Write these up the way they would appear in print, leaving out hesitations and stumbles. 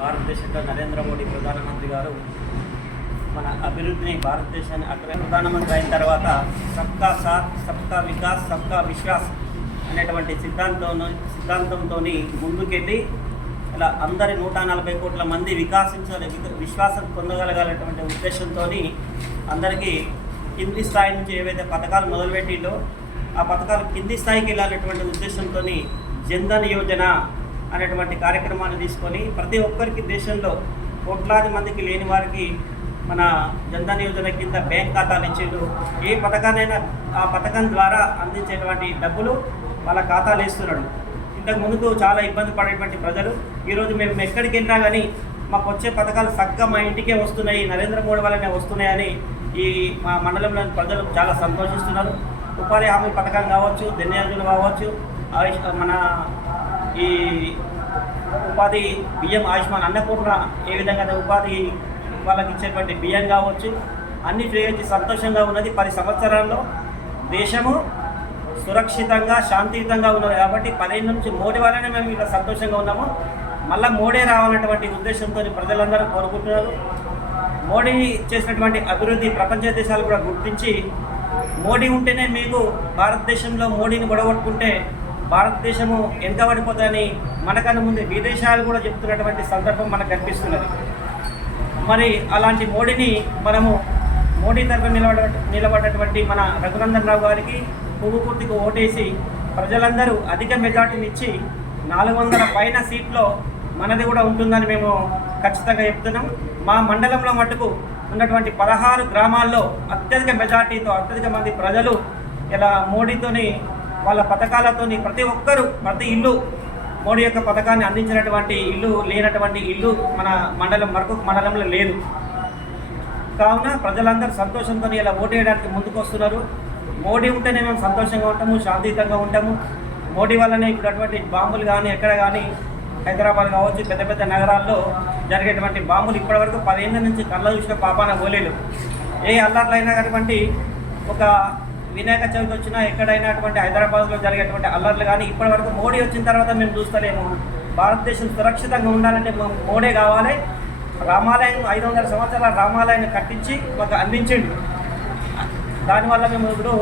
భారతదేశంలో నరేంద్ర మోడీ ప్రధానమంత్రి గారు మన అభివృద్ధిని భారతదేశాన్ని అక్కడ ప్రధానమంత్రి అయిన తర్వాత సబ్కా సాత్ సబ్కా వికాస్ సబ్కా విశ్వాస్ అనేటువంటి సిద్ధాంతంతో ముందుకెళ్ళి ఇలా అందరి 140 కోట్ల మంది విశ్వాసం పొందగలగాలనేటువంటి ఉద్దేశంతో అందరికీ కింది స్థాయి నుంచి ఏవైతే పథకాలు మొదలుపెట్టిందో ఆ పథకాలు కింది స్థాయికి వెళ్ళాలనేటువంటి ఉద్దేశంతో జన్ధన్ యోజన అనేటువంటి కార్యక్రమాన్ని తీసుకొని ప్రతి ఒక్కరికి దేశంలో కోట్లాది మందికి లేని వారికి మన జన్ధన్ యోజన కింద బ్యాంక్ ఖాతాలు ఇచ్చిండు. ఏ పథకాన్నైనా ఆ పథకం ద్వారా అందించేటువంటి డబ్బులు వాళ్ళ ఖాతాలు వేస్తున్నాడు. ఇంతకు ముందుకు చాలా ఇబ్బంది పడేటువంటి ప్రజలు ఈరోజు మేము ఎక్కడికి వెళ్ళినా కానీ మాకు వచ్చే పథకాలు చక్కగా మా ఇంటికే వస్తున్నాయి, నరేంద్ర మోడీ వల్లనే వస్తున్నాయని ఈ మా మండలంలోని ప్రజలు చాలా సంతోషిస్తున్నారు. ఉపాధి హామీ పథకం కావచ్చు, ధన్యోజన కావచ్చు, మన ఈ ఉపాధి బియ్యం ఆయుష్మాన్ అన్నపూర్ణ ఏ విధంగా ఉపాధి వాళ్ళకి ఇచ్చేటువంటి బియ్యం కావచ్చు, అన్ని ఫ్రీ సంతోషంగా ఉన్నది. 10 సంవత్సరాల్లో దేశము సురక్షితంగా శాంతియుతంగా ఉన్నది. కాబట్టి 10 నుంచి మోడీ వల్లనే మేము ఇలా సంతోషంగా ఉన్నాము. మళ్ళీ మోడీ రావాలన్నటువంటి ఉద్దేశంతో ప్రజలందరూ కోరుకుంటున్నారు. మోడీ చేసినటువంటి అభివృద్ధి ప్రపంచ దేశాలు కూడా గుర్తించి మోడీ ఉంటేనే మీకు భారతదేశంలో మోడీని గొడగొట్టుకుంటే భారతదేశము వెనుకబడిపోతుందని మనకన్నా ముందు విదేశాలు కూడా చెప్తున్నటువంటి సందర్భం మనకు కనిపిస్తున్నది. మరి అలాంటి మోడీని మనము మోడీ తరఫున నిలబడ్డటువంటి మన రఘునందన్ రావు గారికి పువ్వు గుర్తుకు ఓటేసి ప్రజలందరూ అధిక మెజార్టీని ఇచ్చి 400 పైన సీట్లో మనది కూడా ఉంటుందని మేము ఖచ్చితంగా చెప్తున్నాం. మా మండలంలో మటుకు ఉన్నటువంటి 16 గ్రామాల్లో అత్యధిక మెజార్టీతో అత్యధిక మంది ప్రజలు ఇలా మోడీతోని వాళ్ళ పథకాలతోని ప్రతి ఒక్కరూ ప్రతి ఇల్లు మోడీ యొక్క పథకాన్ని అందించినటువంటి ఇల్లు లేనటువంటి ఇల్లు మన మండలంలో లేదు. కావున ప్రజలందరూ సంతోషంతో ఇలా ఓటేయడానికి ముందుకు వస్తున్నారు. మోడీ ఉంటేనే మేము సంతోషంగా ఉంటాము, శాంతియుతంగా ఉంటాము. మోడీ వల్లనే ఇప్పుడు అటువంటి బాంబులు కానీ ఎక్కడ కానీ హైదరాబాద్ కావచ్చు పెద్ద పెద్ద నగరాల్లో జరిగేటువంటి బాంబులు ఇప్పటివరకు 10 ఏళ్ళ నుంచి కళ్ళ చూసిన పాపాన పోలేదు. ఏ అల్లర్లు అయినా అటువంటి ఒక వినాయక చవితి వచ్చినా ఎక్కడైనా అటువంటి హైదరాబాద్లో జరిగేటువంటి అల్లర్లు కానీ ఇప్పటివరకు మోడీ వచ్చిన తర్వాత మేము చూస్తలేము. భారతదేశం సురక్షితంగా ఉండాలంటే మోడీ కావాలి. రామాలయం 500 సంవత్సరాల రామాలయాన్ని కట్టించి మాకు అందించండి. దానివల్ల మేము ఇప్పుడు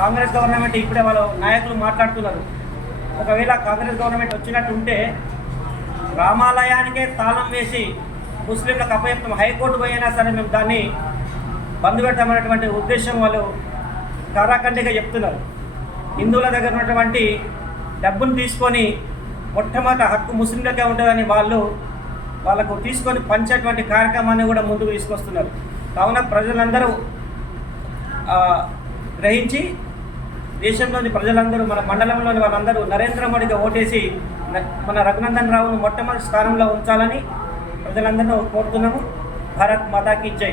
కాంగ్రెస్ గవర్నమెంట్ ఇప్పుడే వాళ్ళ నాయకులు మాట్లాడుతున్నారు. ఒకవేళ కాంగ్రెస్ గవర్నమెంట్ వచ్చినట్టుంటే రామాలయానికే తాళం వేసి ముస్లింలకు అప్పచెప్తాం, హైకోర్టు పోయినా సరే మేము దాన్ని బంద్ పెడతామనేటువంటి ఉద్దేశం వాళ్ళు కారాఖండిగా చెప్తున్నారు. హిందువుల దగ్గర ఉన్నటువంటి డబ్బును తీసుకొని మొట్టమొదటి హక్కు ముస్లింలకే ఉంటుందని వాళ్ళకు తీసుకొని పంచేటువంటి కార్యక్రమాన్ని కూడా ముందుకు తీసుకొస్తున్నారు. కావున ప్రజలందరూ గ్రహించి దేశంలోని ప్రజలందరూ మన మండలంలోని వాళ్ళందరూ నరేంద్ర మోడీకి ఓటేసి మన రఘునందన్ రావును మొట్టమొదటి స్థానంలో ఉంచాలని ప్రజలందరూ కోరుతున్నాము. భారత్ మాతాకి జై.